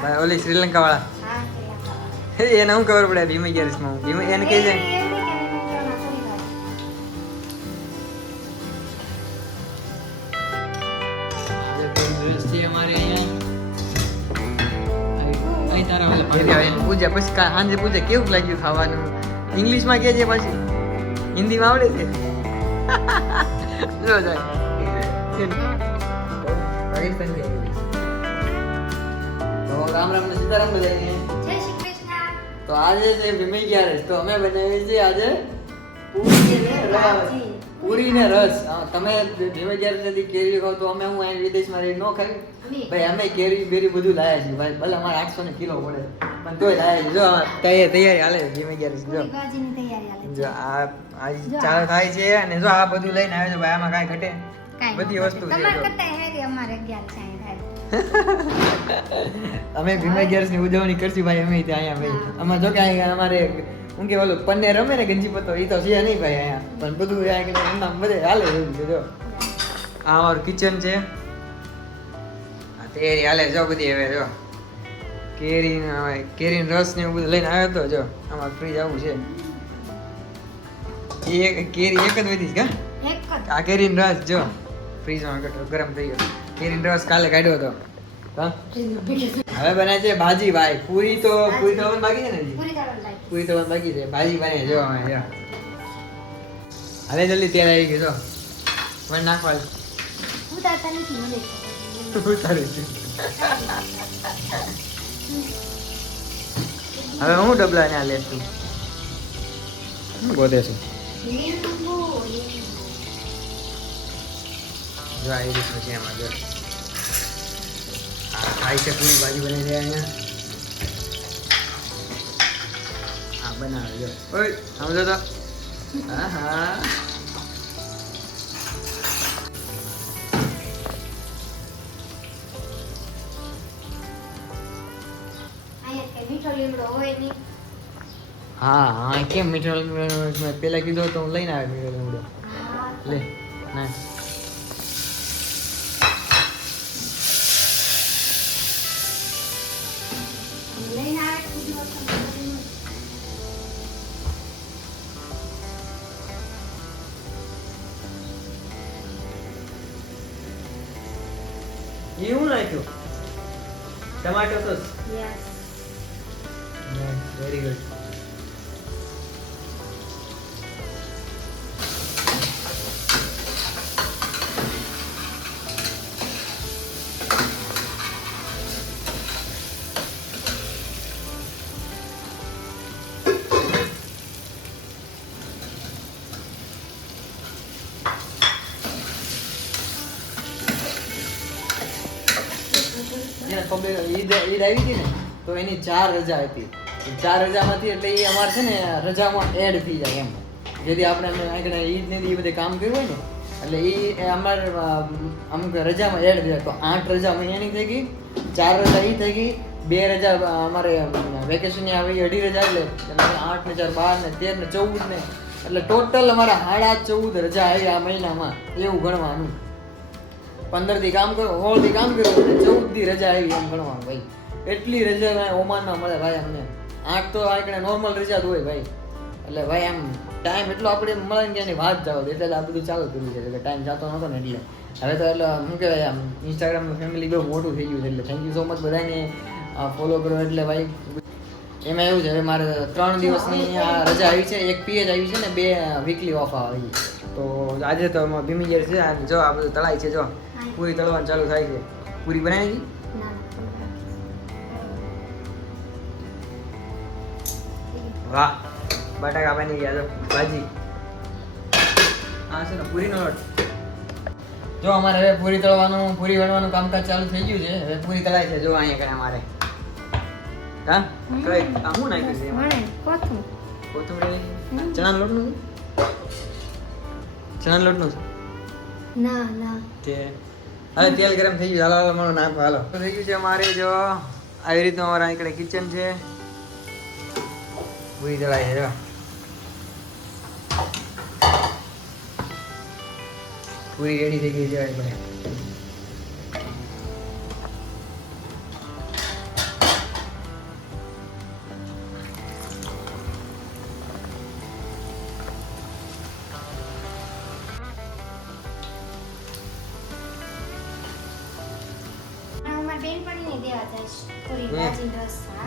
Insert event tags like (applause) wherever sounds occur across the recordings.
ભાઈ ઓલી શ્રીલંકા વાળા હા શ્રીલંકા વાળા. એને હું ખબર પડે ભીમા ગેરેજમાં માં ભીમા એને કહી જાય. પૂજા પછી સાંજે પૂજા કેવું લાગ્યું ખાવાનું ઇંગ્લિશમાં કે છે પછી હિન્દીમાં આવડે છે જો જાય. તો રામ રામ ને સીતારામ બધાને જય શ્રી કૃષ્ણ. તો આજે છે ભીમઈ ગ્યારસ તો અમે બનાવી છે આજે પૂરી ને રસ. પૂરી ને રસ. હા, તમે ભીમે ગ્યારસ નથી કેરી ખાવ તો અમે હું અહીં વિદેશમાં રહી ન ખાઈ. ભાઈ અમે કેરી બેરી બધું લાયા છીએ. ભાઈ ભલે અમારે આઠસો ને કિલો પડે પણ તોય લાયા છીએ. જો તૈયારી તૈયારી હાલે છે ભીમઈ ગ્યારસ જો. જો આ આ ચાલ થાય છે અને જો આ બધું લઈને આવે છે ભાઈ આમાં કાંઈ ઘટે. બધી વસ્તુ છે તમારે કરતા હેરી અમારે અગિયાર સાંઈ થાય. (laughs) અમે ભીમા ગ્યારસની ઉજવણી કરશું ભાઈ અમે ત્યાં અહીંયા ભાઈ. અમારે જો કે અહીંયા અમારે હું કે ઓલું પન્ને રમે ને ગંજી પતો એ તો છે નહીં ભાઈ અહીંયા. પણ બધું અહીંયા બધે હાલે એવું છે જો. આ અમારું કિચન છે. કેરી હાલે જો બધી હવે જો. કેરી કેરી રસ ને એવું બધું લઈને આવ્યો તો જો. આમાં ફ્રીજ આવું છે. એક કેરી એક જ વધી કા જ. આ કેરી રસ જો. ફ્રીજમાં ગરમ થઈ ગયો. કેરી રસ કાલે કાઢ્યો હતો. હવે બને છે ભાજી ભાઈ. પૂરી તો પૂરી તો બાકી છે ને? પૂરી તો બાકી છે. ભાજી બને જો હવે હવે જલ્દી તેલ આવી ગયો મને નાખવા (laughs) હવે હું ડબલા ને લે છું ગોતે છે. જો આવી રહી છે એમાં જો. આ ખાઈ છે પૂરી ભાજી બની છે અહીંયા. આ બનાવે ઓય સમજો તો હા હા કેમ મીઠો પહેલા કીધું તો હું લઈને આવ્યો મીઠો લીમડો. લે ના એ હું નાખ્યું tomato sauce Yes. Very good Eid Eid આવી હતી ને, તો એની ચાર રજા હતી. ચાર રજામાંથી એટલે એ અમારે છે ને રજામાં એડ થઈ જાય એમ. જેથી આપણે અમે ઈદ ને એ બધે કામ કર્યું હોય ને, એટલે એ અમારે અમુક રજામાં એડ થઈ જાય. તો આઠ રજા મહિનાની થઈ ગઈ, ચાર રજા એ થઈ ગઈ, બે રજા અમારે વેકેશનની આવી અઢી રજા એટલે આઠ ને ચાર, બાર ને તેર ને ચૌદ ને, એટલે ટોટલ અમારે સાડા ચૌદ રજા આવી આ મહિનામાં, એવું ગણવાનું. પંદરથી કામ કરો સોળથી કામ કર્યું અને ચૌદથી રજા આવી એમ ગણવાનું ભાઈ. એટલી રજા ભાઈ ઓમાનમાં મળે ભાઈ અમને. આઠ તો આ નોર્મલ રજા જ હોય ભાઈ. એટલે ભાઈ આમ ટાઈમ એટલો આપણે મળે ને એની વાત જાવ એટલે આ બધું ચાલુ કર્યું છે. કે ટાઈમ જતો નહોતો ને એટલે. હવે તો એટલે શું કહેવાય આમ ઇન્સ્ટાગ્રામ ફેમિલી બહુ મોટું થઈ ગયું છે, એટલે થેન્ક યુ સો મચ બધાને ફોલો કરો એટલે ભાઈ. એમાં એવું છે મારે ત્રણ દિવસની આ રજા આવી છે, એક પીએચ આવી છે ને, બે વીકલી ઓફ આવી તો આજે તો ભીમી ગેર છે અને જો આ બધું તળાય છે જો પૂરી તળવાનું ચાલુ થાય છે. પૂરી બનાવી ના, વાહ બટાકા બની ગયા તો ભાજી. આ છે ને પૂરીનો લોટ. જો અમારે હવે પૂરી તળવાનું પૂરી વણવાનું કામકાજ ચાલુ થઈ ગયું છે. હવે પૂરી તળાય છે જો અહીંયા કઈ અમારે. હા? કઈ આ શું નાખ્યું છે. કોથમરી. હમ. ચણાના લોટનું ચણાના લોટનું છે? ના ના. તે. હવે તેલ ગરમ થઈ ગયું. હાલો હાલો મારું નાખો હાલો. થઈ ગયું છે અમારે જો. આવી રીતનું અમારા અહીં કિચન છે. પૂરી જવાય છે પૂરી રેડી થઈ ગઈ છે આપણે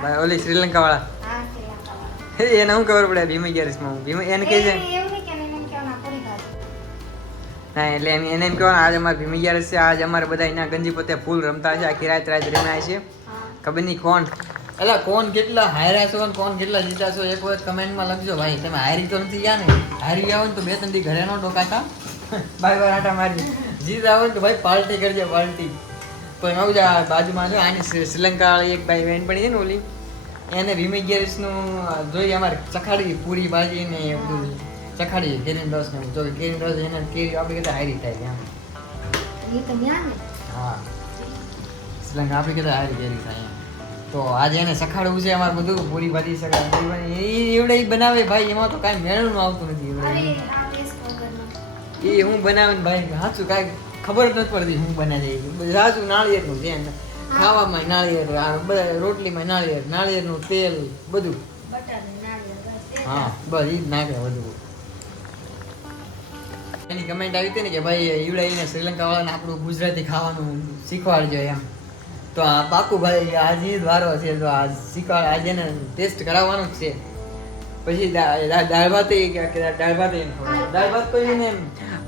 ભાઈ ઓલી શ્રીલંકા વાળા એને હું ખબર પડે ભીમ અગિયારસમાં હું ભીમ એને કહે છે ના એટલે એમ એને એમ કહેવાનું આજે અમારે ભીમ અગિયારસ છે આજ અમારે બધા એના ગંજી પોતે ફૂલ રમતા છે આખી રાત રાત રમ્યા છે. ખબર નહીં કોણ. એટલે કોણ કેટલા હાર્યા છો અને કોણ કેટલા જીતા છો એક વખત કમેન્ટમાં લખજો ભાઈ. તમે હારી તો નથી ગયા ને? હારી ગયા હોય તો બે ત્રણ દી ઘરે નો ડોકાતા. (laughs) બાય બાય આટા મારી જીત આવે તો ભાઈ પાર્ટી કરજે પાર્ટી. તો એમાં આવું આ બાજુમાં જો આની શ્રી- શ્રીલંકા વાળી એક ભાઈ બેન પડી છે ને ઓલી. એને ભીમ અગિયારસનું જોઈએ અમારે ચખાડી પૂરી ભાજી ને એ બધું ચખાડી કેરી રસ ને જો કે કેરી રસ એને કેરી આપણે કહેતા હારી થાય ત્યાં એ તો ન્યા ને. હા. શ્રીલંકા આપણે કહેતા હારી કેરી થાય એમ. તો આજે એને સખાડવું છે અમારે બધું પૂરી ભાજી સખાડ પૂરી ભાજી એ એવડે બનાવે ભાઈ એમાં તો કાંઈ મેળવું આવતું નથી એ હું બનાવે ને ભાઈ સાચું કાંઈ ખબર જ નથી પડતી હું બનાવી છે. સાચું નાળિયેરનું છે ને. ખાવામાં નાળિયેર આ બધા રોટલીમાં નાળિયેર નાળિયેરનું તેલ બધું. ને. હા બસ એ જ. નાખે બધું. એની કમેન્ટ આવી હતી ને કે ભાઈ ઈવડે એને શ્રીલંકા વાળાને આપણું ગુજરાતી ખાવાનું શીખવાડજો એમ. તો આ પાકું ભાઈ આજે જ વારો છે તો આ શીખવાડ આજે એને ટેસ્ટ કરાવવાનું જ છે. પછી દાળ ભાત દાળ ભાત. દાળ ભાત તો એને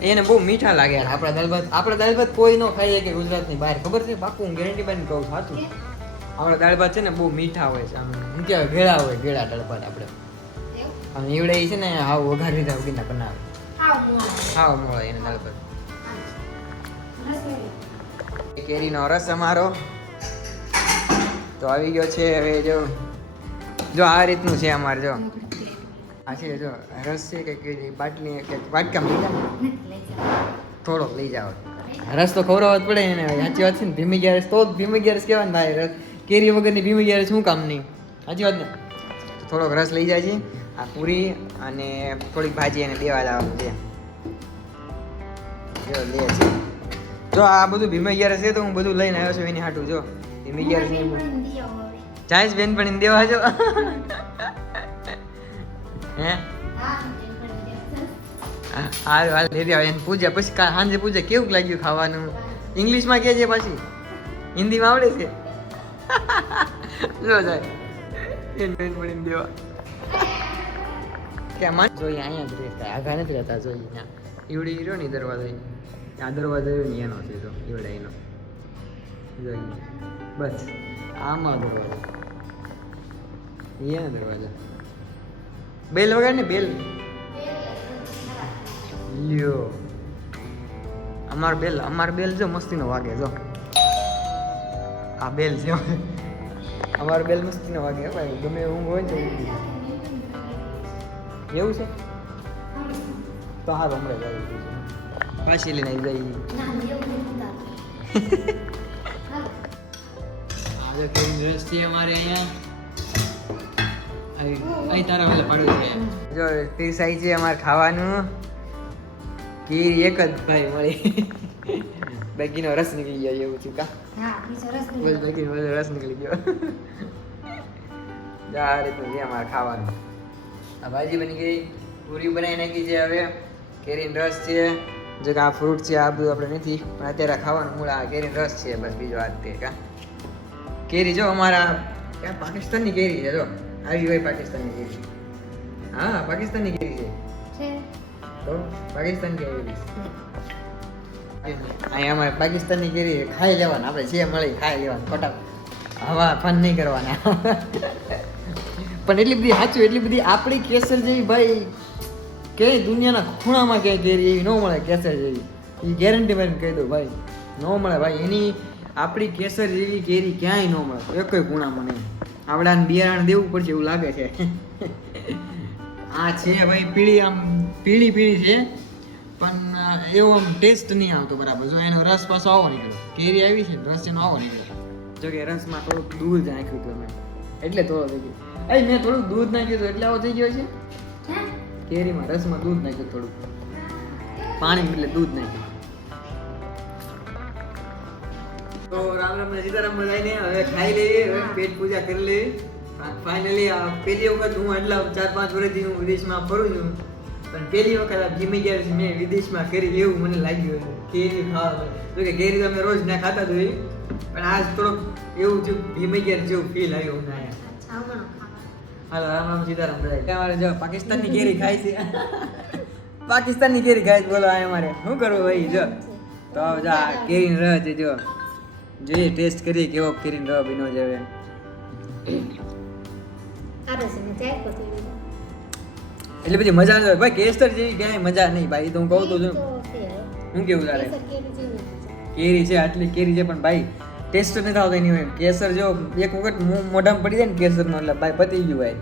એને બહુ મીઠા લાગે આપણા દાળ ભાત આપણા દાલભાત કોઈ ન ખાઈએ કે ગુજરાતની બહાર. ખબર છે? પાકું હું ગેરંટી બાઈને કહું સાચું? આપણા દાળભાત છે ને બહુ મીઠા હોય છે આમ હું કહેવાય ભેળા હોય ભેળા દાળભાત આપણે. આમ ઈવડે છે ને હાવ વઘાર રીતે વગરના બનાવે. હાવ. મળે. એને દાળભાત કેરીનો રસ અમારો. તો આવી ગયો છે હવે જો જો આ રીતનું છે અમારે જો. આ જો રસ છે કે કેરી બાટલી કે વાટકા લઈ જાઓ. થોડોક લઈ જાઓ. રસ તો ખવડાવવા જ પડે એને સાચી વાત છે ને? ભીમી ગેરેસ તો ભીમી ગેરેસ કહેવાય ને ભાઈ રસ. કેરી વગરની ભીમી ગેરેસ શું કામ નહીં? સાચી વાત ને? તો થોડોક રસ લઈ જાય છે આ પૂરી અને થોડીક ભાજી એને દેવા લાવવાનું છે. જો લે છે. જો આ બધું ભીમી ગેરેસ છે તો હું બધું લઈને આવ્યો છું એની હાટું જો. ભીમી ગેરેસ. ચાઈસ બેન પણ દેવા જો. (laughs) હે. હાલ હાલ લેતી આવે, એને પૂજા પછી સાંજે પૂજા કેવું લાગ્યું ખાવાનું? ઇંગ્લિશમાં કે છે પછી. હિન્દીમાં આવડે છે? જો જાય. એને બેન પડીને દેવા કે મન જોઈએ, અહીંયા જ રહેતા આઘા નથી રહેતા, જોઈએ, ત્યાં. ઈવડી રહ્યો ને દરવાજો. આ દરવાજો રહ્યો ને એનો છે તો ઈવડા એનો જોઈએ. બસ, આમાં દરવાજો. એના દરવાજો. બેલ વગાડ ને બેલ. લ્યો. અમાર બેલ અમાર બેલ જો મસ્તીનો વાગે જો. આ બેલ છે અમાર બેલ મસ્તીનો વાગે ભાઈ. ગમે ઊંઘ હોય તો જાય. એવું છે? તો હાલ હમણાં જાય પાછી લઈને આવી. હાલો. આજે કઈ ડ્રેસ છે અમારે અહીંયા. અહીં તારા વાલે પડ્યું છે જો પીરસાઈ છે અમારે ખાવાનું. ખીર એક જ ભાઈ મળી બાકીનો રસ નીકળી ગયો એવું છું કા? હા, બીજો રસ બાકીનો બધો રસ નીકળી ગયો. (laughs) આ રીતનું છે અમારે ખાવાનું. આ ભાજી બની ગઈ. પૂરી બનાવી નાખી છે હવે. કેરીનો રસ છે. જો કે આ ફ્રૂટ છે આ બધું આપણે નથી. પણ અત્યારે ખાવાનું મૂળ આ કેરીનો રસ છે બસ બીજો વાત તે કા. કેરી જો અમારા પાકિસ્તાનની કેરી છે જો. આવી હોય પાકિસ્તાનની કેરી હા પાકિસ્તાની કેરી છે? તો પાકિસ્તાન કેવી અહીંયા અમારે પાકિસ્તાનની કેરી ખાઈ લેવાના આપણે જે મળે ખાઈ લેવાનું ખોટા હવા ફન નહીં કરવાના. પણ એટલી બધી સાચું એટલી બધી આપણી કેસર જેવી ભાઈ કે દુનિયાના ખૂણામાં ક્યાંય કેરી એવી ન મળે કેસર જેવી. એ ગેરંટી મારીને કહી દઉં ભાઈ ન મળે ભાઈ. એની આપણી કેસર જેવી કેરી ક્યાંય ન મળે. એક ખૂણામાં નહીં. આવડાને બિયારણ દેવું પડશે એવું લાગે છે. (laughs) આ છે ભાઈ પીળી આમ પીળી પીળી છે પણ એવો આમ ટેસ્ટ નહીં આવતો બરાબર. જો એનો રસ પાછો આવો નીકળ્યો. કેરી આવી છે રસ એનો આવો નીકળ્યો. જો કે રસમાં થોડુંક દૂધ નાખ્યું હતું મેં એટલે થોડો થઈ ગયો. એ મેં થોડુંક દૂધ નાખ્યું હતું એટલે આવો થઈ ગયો છે. કેરીમાં રસમાં દૂધ નાખ્યું થોડુંક. પાણી એટલે દૂધ નાખ્યું. તો રામ રામ ને સીતારામ બધાને હવે ખાઈ લઈએ હવે પેટ પૂજા કરી લઈએ. ફાઇનલી આ પહેલી વખત હું એટલા ચાર પાંચ વર્ષથી હું વિદેશમાં ફરું છું. પણ પહેલી વખત આ જીમી ગયા છે મેં વિદેશમાં કરી એવું મને લાગ્યું કેરી ખાવા જો કે કેરી તો અમે રોજ ના ખાતા જ હોઈએ પણ આજ થોડોક એવું થયું ગયા જેવું ફીલ આવ્યું અમને અહીંયા. હાલો રામ રામ સીતારામ બધા અમારે જો પાકિસ્તાનની (laughs) કેરી ખાય છે. પાકિસ્તાનની કેરી ખાય છે. બોલો આ અમારે શું કરવું ભાઈ? જો. તો જા કેરીનો રસ છે જો. જોઈએ ટેસ્ટ કરીએ કેવો કેરીનો રવા બીનો જ આવે. એટલે પછી બધી મજા આવે. ભાઈ કેસર જેવી ક્યાંય મજા નહીં ભાઈ તો હું કહું તો છું. હું કેવું તારે? કેરી છે. આટલી કેરી છે પણ ભાઈ ટેસ્ટ નથી આવતો એની હોય કેસર જો એક વખત મોઢામાં પડી જાય ને કેસરનો એટલે ભાઈ પતી ગયું ભાઈ.